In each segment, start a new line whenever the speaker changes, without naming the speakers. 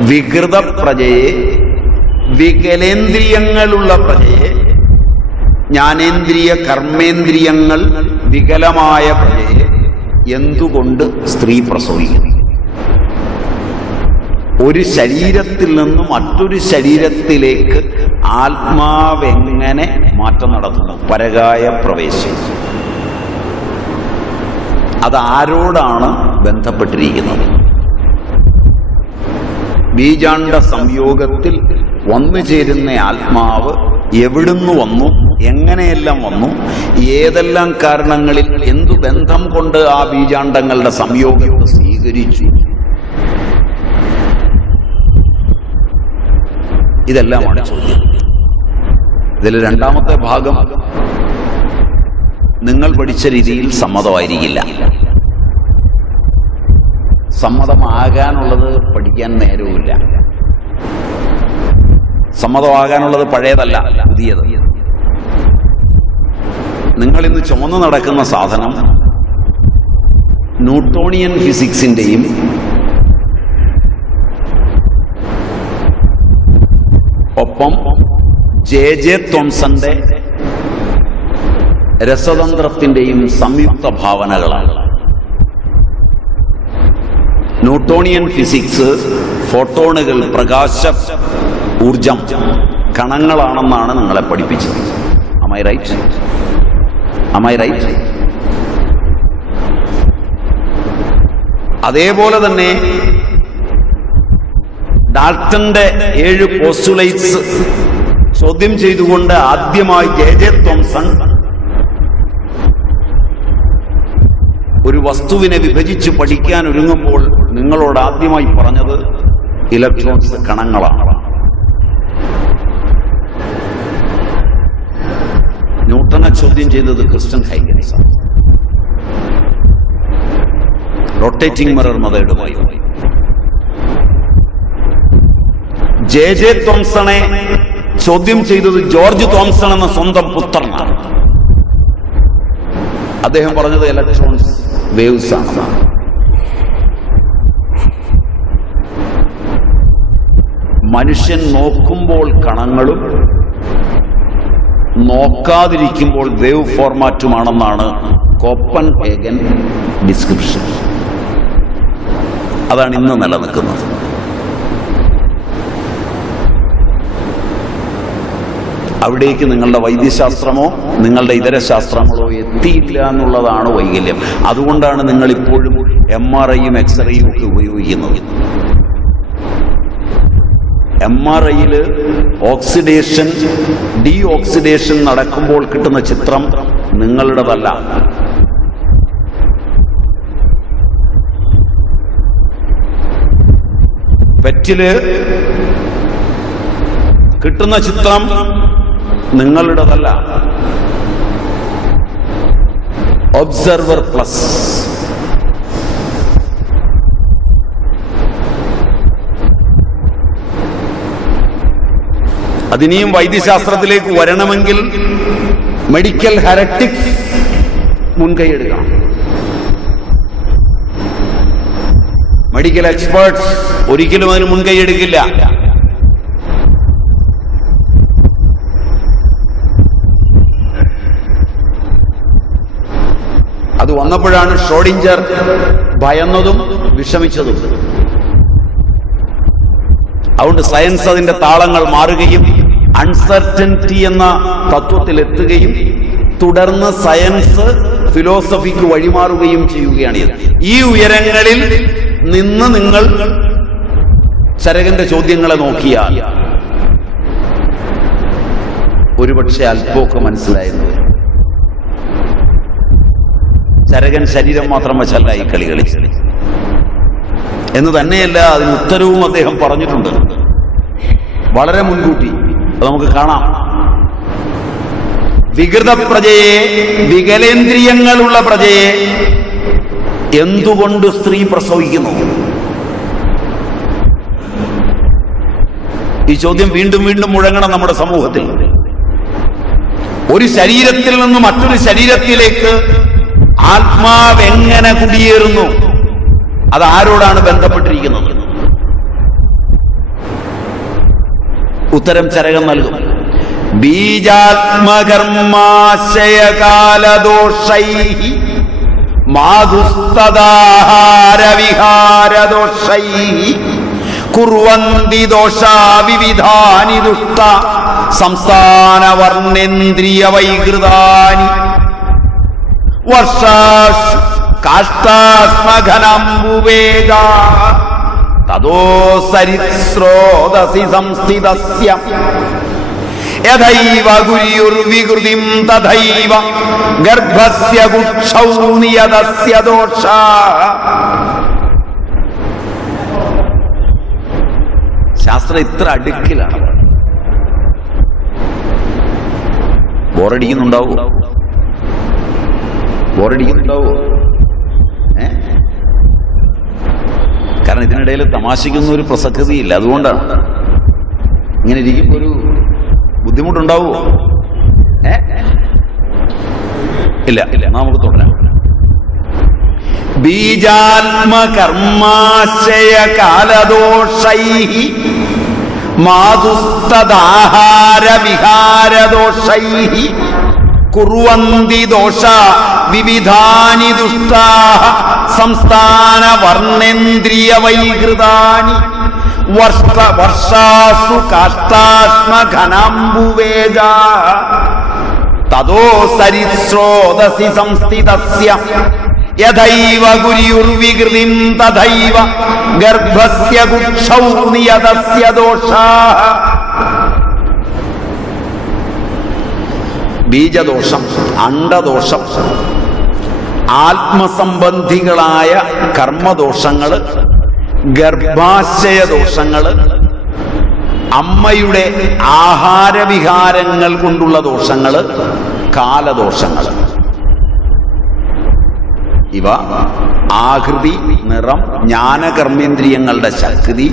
വികൃത പ്രജയെ വികലേന്ദ്രിയങ്ങളുള്ള പ്രജയെ ജ്ഞാനേന്ദ്രിയ കർമ്മേന്ദ്രിയങ്ങൾ വികലമായ പ്രജയെ എന്തുകൊണ്ട് സ്ത്രീ പ്രസവിക്കുന്നു? ഒരു ശരീരത്തിൽ നിന്ന് മറ്റൊരു ശരീരത്തിലേക്ക് ആത്മാവെങ്ങനെ മാറ്റം നടത്തുന്നു? പരകായ പ്രവേശം. അത് ആരോടാണ് ബന്ധപ്പെട്ടിരിക്കുന്നത്? ബീജാണ്ട സംയോഗത്തിൽ വന്നു ചേരുന്ന ആത്മാവ് എവിടുന്ന് വന്നു? എങ്ങനെയെല്ലാം വന്നു? ഏതെല്ലാം കാരണങ്ങളിൽ എന്തു ബന്ധം കൊണ്ട് ആ ബീജാണ്ടങ്ങളുടെ സംയോഗം സ്വീകരിച്ചു? ഇതെല്ലാമാണ് ചോദ്യം. ഇതിൽ രണ്ടാമത്തെ ഭാഗം നിങ്ങൾ പഠിച്ച രീതിയിൽ സമ്മതമായിരിക്കില്ല. സമ്മതമാകാനുള്ളത് പഠിക്കാൻ നേരവുമില്ല. സമ്മതമാകാനുള്ളത് പഴയതല്ല പുതിയത്. നിങ്ങൾ ഇന്ന് ചുമന്നു നടക്കുന്ന സാധനം ന്യൂട്ടോണിയൻ ഫിസിക്സിന്റെയും ഒപ്പം ജെ ജെ തോംസന്റെ രസതന്ത്രത്തിന്റെയും സംയുക്ത ഭാവനകളാണ്. ന്യൂട്ടോണിയൻ ഫിസിക്സ് ഫോട്ടോണുകൾ പ്രകാശ ഊർജം കണങ്ങളാണെന്നാണ് നിങ്ങളെ പഠിപ്പിച്ചത്. അമൈ റൈറ്റ് അമൈ റൈറ്റ് അതേപോലെ തന്നെ ഡാൾട്ടന്റെ ഏഴ് പോസ്റ്റുലൈറ്റ്സ് ചോദ്യം ചെയ്തുകൊണ്ട് ആദ്യമായി ജെ ജെ തോംസൺ ഒരു വസ്തുവിനെ വിഭജിച്ച് പഠിക്കാൻ ഒരുങ്ങുമ്പോൾ നിങ്ങളോട് ആദ്യമായി പറഞ്ഞത് ഇലക്ട്രോൺസ് കണങ്ങളാണ്. ന്യൂട്ടനെ ചോദ്യം ചെയ്തത് ക്രിസ്ത്യൻ ഹൈഗൻസ് റൊട്ടേറ്റിംഗ് മിറർ വായു ജെ ജെ തോംസണെ ചോദ്യം ചെയ്തത് ജോർജ് തോംസൺ എന്ന സ്വന്തം പുത്രനാണ്. അദ്ദേഹം പറഞ്ഞത് ഇലക്ട്രോൺസ് വേവ്സ് ആണെന്നാണ് മനുഷ്യൻ നോക്കുമ്പോൾ കണങ്ങളും നോക്കാതിരിക്കുമ്പോൾ വേവ് ഫോർമാറ്റുമാണെന്നാണ് കോപ്പൻ പേഗൻ ഡിസ്ക്രിപ്ഷൻ. അതാണ് ഇന്ന് നിലനിൽക്കുന്നത്. അവിടേക്ക് നിങ്ങളുടെ വൈദ്യശാസ്ത്രമോ നിങ്ങളുടെ ഇതര ശാസ്ത്രങ്ങളോ എത്തിയില്ല എന്നുള്ളതാണ് വൈകല്യം. അതുകൊണ്ടാണ് നിങ്ങൾ ഇപ്പോഴും എം ആർ ഐയും എക്സ്റേയും ഒക്കെ ഉപയോഗിക്കുന്നത്. എം ആർ ഐയിൽ ഓക്സിഡേഷൻ ഡി ഓക്സിഡേഷൻ നടക്കുമ്പോൾ കിട്ടുന്ന ചിത്രം നിങ്ങളുടേതല്ല. പെറ്റിൽ കിട്ടുന്ന ചിത്രം നിങ്ങളുടേതല്ല. Observer plus. അതിനെയും വൈദ്യശാസ്ത്രത്തിലേക്ക് വരണമെങ്കിൽ മെഡിക്കൽ ഹെറക്ടിക്സ് മുൻകൈയെടുക്കണം. മെഡിക്കൽ എക്സ്പേർട്സ് ഒരിക്കലും അതിന് മുൻകൈയെടുക്കില്ല. അത് വന്നപ്പോഴാണ് ഷോഡിഞ്ചർ ഭയന്നതും വിഷമിച്ചതും. അതുകൊണ്ട് സയൻസ് അതിന്റെ താളങ്ങൾ മാറുകയും അൺസർട്ടനിറ്റി എന്ന തത്വത്തിൽ എത്തുകയും തുടർന്ന് സയൻസ് ഫിലോസഫിക്ക് വഴിമാറുകയും ചെയ്യുകയാണ്. ഈ ഉയരങ്ങളിൽ നിന്ന് നിങ്ങൾ ചരകന്റെ ചോദ്യങ്ങളെ നോക്കിയാൽ ഒരുപക്ഷെ അല്പമൊക്കെ മനസ്സിലായിരുന്നു ചരകൻ ശരീരം മാത്രം വച്ചല്ല ഈ കളി കളി എന്ന് തന്നെയല്ല അതിന് ഉത്തരവും അദ്ദേഹം പറഞ്ഞിട്ടുണ്ട്. വളരെ മുൻകൂട്ടി അത് നമുക്ക് കാണാം. വികൃത പ്രജയെ വികലേന്ദ്രിയങ്ങളുള്ള പ്രജയെ എന്തുകൊണ്ട് സ്ത്രീ പ്രസവിക്കുന്നു? ഈ ചോദ്യം വീണ്ടും വീണ്ടും മുഴങ്ങണം നമ്മുടെ സമൂഹത്തിൽ. ഒരു ശരീരത്തിൽ നിന്ന് മറ്റൊരു ശരീരത്തിലേക്ക് ആത്മാവ് എങ്ങനെ കുടിയേറുന്നു? അത് ആരോടാണ് ബന്ധപ്പെട്ടിരിക്കുന്നത്? ഉത്തരം ചരകം നൽകും. ബീജാത്മകർമാശയകാലദോഷൈ മാതുസ്തദാഹാരവിഹാരദോഷൈ കുർവന്തി ദോഷാ വിവിധാനി ദുഷ്ട സംസ്ഥാന വർണേന്ദ്രിയ വൈകൃതാനി വർഷാ കാഷ്ടാസ്മഘനംബുവേഗ തതോ സരിസ്രോതസി സംസ്ഥിതസ്യ യഥൈവ ഗുര്യുർവികൃതിം തഥൈവ ഗർഭസ്യ കുക്ഷൗ നിയതസ്യ ദോഷ. ശാസ്ത്രം ഇത്ര അടുക്കിലാണ്. ബോറടിക്കുന്നുണ്ടാവോ? ബോറടിക്കുന്നുണ്ടാവോ? കാരണം ഇതിനിടയിൽ തമാശിക്കുന്ന ഒരു പ്രസക്തിയില്ല അതുകൊണ്ടാണ്. ഇങ്ങനെ ഇരിക്കുമ്പോൾ ഒരു ബുദ്ധിമുട്ടുണ്ടാവോ? ഏ? ഇല്ല. ഇല്ല നമുക്ക് തുടരാം. ബീജാത്മകർമാശയ കാലദോഷൈ മാതുസ്തദാഹാരവിഹാരദോഷൈ കുറുവന്തി ദോഷ വിവിധാനി ദുഷ്ടാ സംസ്ഥാന വർണേന്ദ്രിയ വൈകൃതാണി വർഷ വർഷാസു കാഷ്ടാശ്മഘനാംബുവേഗ തതോ സരിസ്രോതസി സംസ്ഥിതസ്യ. യഥൈവ ഗുര്യുർവികൃതിം തഥൈവ ഗർഭസ്യ കുക്ഷൗ നിയതസ്യ ദോഷാ. ബീജദോഷം അണ്ടദോഷം ആത്മസംബന്ധികളായ കർമ്മദോഷങ്ങൾ ഗർഭാശയ ദോഷങ്ങൾ അമ്മയുടെ ആഹാരവിഹാരങ്ങൾ കൊണ്ടുള്ള ദോഷങ്ങൾ കാലദോഷങ്ങൾ ഇവ ആകൃതി നിറം ജ്ഞാനകർമ്മേന്ദ്രിയങ്ങളുടെ ശക്തി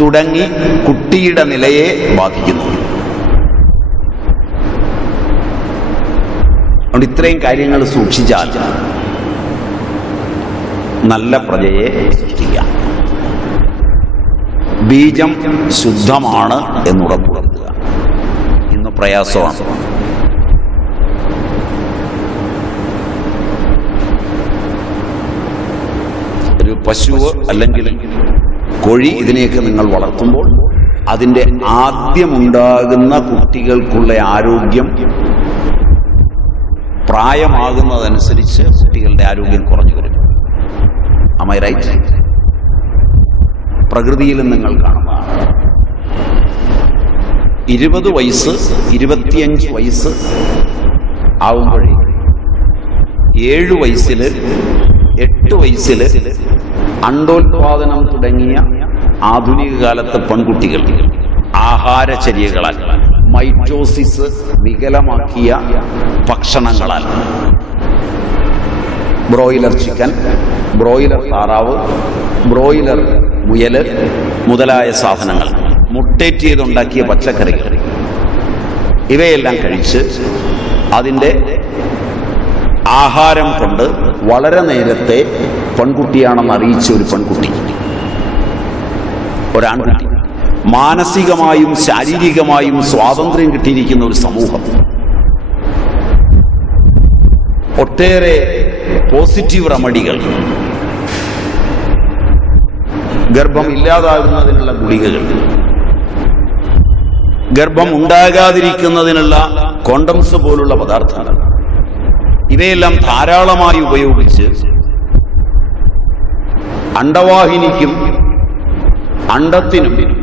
തുടങ്ങി കുട്ടിയുടെ നിലയെ ബാധിക്കുന്നു. അതുകൊണ്ട് ഇത്രയും കാര്യങ്ങൾ സൂക്ഷിച്ചാൽ നല്ല പ്രജയെ സൃഷ്ടിക്കാം ബീജം ശുദ്ധമാണ് എന്നുറപ്പുവരുത്തുക ഇന്ന് പ്രയാസമാണ്. ഒരു പശു അല്ലെങ്കിൽ കോഴി ഇതിനെയൊക്കെ നിങ്ങൾ വളർത്തുമ്പോൾ അതിന്റെ ആദ്യമുണ്ടാകുന്ന കുട്ടികൾക്കുള്ള ആരോഗ്യം പ്രായമാകുന്നതനുസരിച്ച് കുട്ടികളുടെ ആരോഗ്യം കുറഞ്ഞു വരും. അമൈ റൈറ്റ് പ്രകൃതിയിലും നിങ്ങൾ കാണുന്നതാണ്. ഇരുപത് വയസ്സ് ഇരുപത്തിയഞ്ച് വയസ്സ് ആവുമ്പോഴേ ഏഴു വയസ്സിൽ എട്ട് വയസ്സിൽ അണ്ടോത്പാദനം തുടങ്ങിയ ആധുനിക കാലത്തെ പെൺകുട്ടികൾ ആഹാരചര്യകളാൽ മൈറ്റോസിസ് വികലമാക്കിയ ഭക്ഷണങ്ങളാൽ. ബ്രോയിലർ ചിക്കൻ ബ്രോയിലർ താറാവ് ബ്രോയിലർ മുയൽ മുതലായ സാധനങ്ങൾ. മുട്ടേറ്റ് ചെയ്തുണ്ടാക്കിയ പച്ചക്കറികൾ. ഇവയെല്ലാം കഴിച്ച് അതിന്റെ ആഹാരം കൊണ്ട് വളരെ നേരത്തെ പെൺകുട്ടിയാണെന്ന് അറിയിച്ച ഒരു പെൺകുട്ടി. ഒരാൺകുട്ടി. മാനസികമായും ശാരീരികമായും സ്വാതന്ത്ര്യം കിട്ടിയിരിക്കുന്ന ഒരു സമൂഹം. ഒട്ടേറെ പോസിറ്റീവ് റെമഡികൾ. ഗർഭം ഇല്ലാതാകുന്നതിനുള്ള ഗുളികകൾ. ഗർഭം ഉണ്ടാകാതിരിക്കുന്നതിനുള്ള കോണ്ടംസ് പോലുള്ള പദാർത്ഥങ്ങൾ. ഇവയെല്ലാം ധാരാളമായി ഉപയോഗിച്ച് അണ്ടവാഹിനിക്കും അണ്ടത്തിനും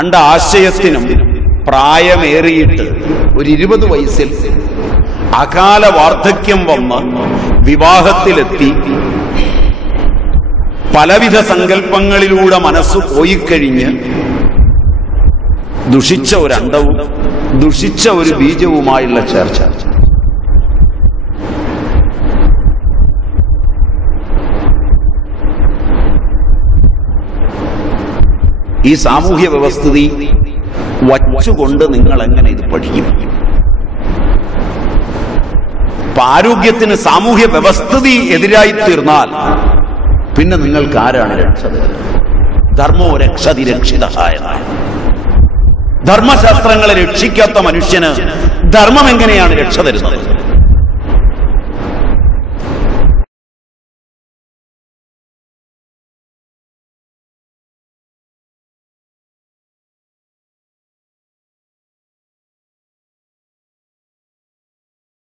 അണ്ട ആശയത്തിനും പ്രായമേറിയിട്ട് ഒരു ഇരുപത് വയസ്സിൽ അകാല വാർദ്ധക്യം വന്ന് വിവാഹത്തിലെത്തി. പലവിധ സങ്കല്പങ്ങളിലൂടെ മനസ്സ് പോയിക്കഴിഞ്ഞ് ദുഷിച്ച ഒരു അണ്ടവും ദുഷിച്ച ഒരു ബീജവുമായുള്ള ചേർച്ച. ഈ സാമൂഹ്യ വ്യവസ്ഥിതി വച്ചുകൊണ്ട് നിങ്ങൾ എങ്ങനെ ഇത് പഠിക്കും? ആരോഗ്യത്തിന് സാമൂഹ്യ വ്യവസ്ഥിതി എതിരായി തീർന്നാൽ പിന്നെ നിങ്ങൾക്ക് ആരാണ് രക്ഷത? ധർമ്മോ രക്ഷതി രക്ഷിത ധർമ്മശാസ്ത്രങ്ങളെ രക്ഷിക്കാത്ത മനുഷ്യന് ധർമ്മം എങ്ങനെയാണ് രക്ഷ തരുന്നത്?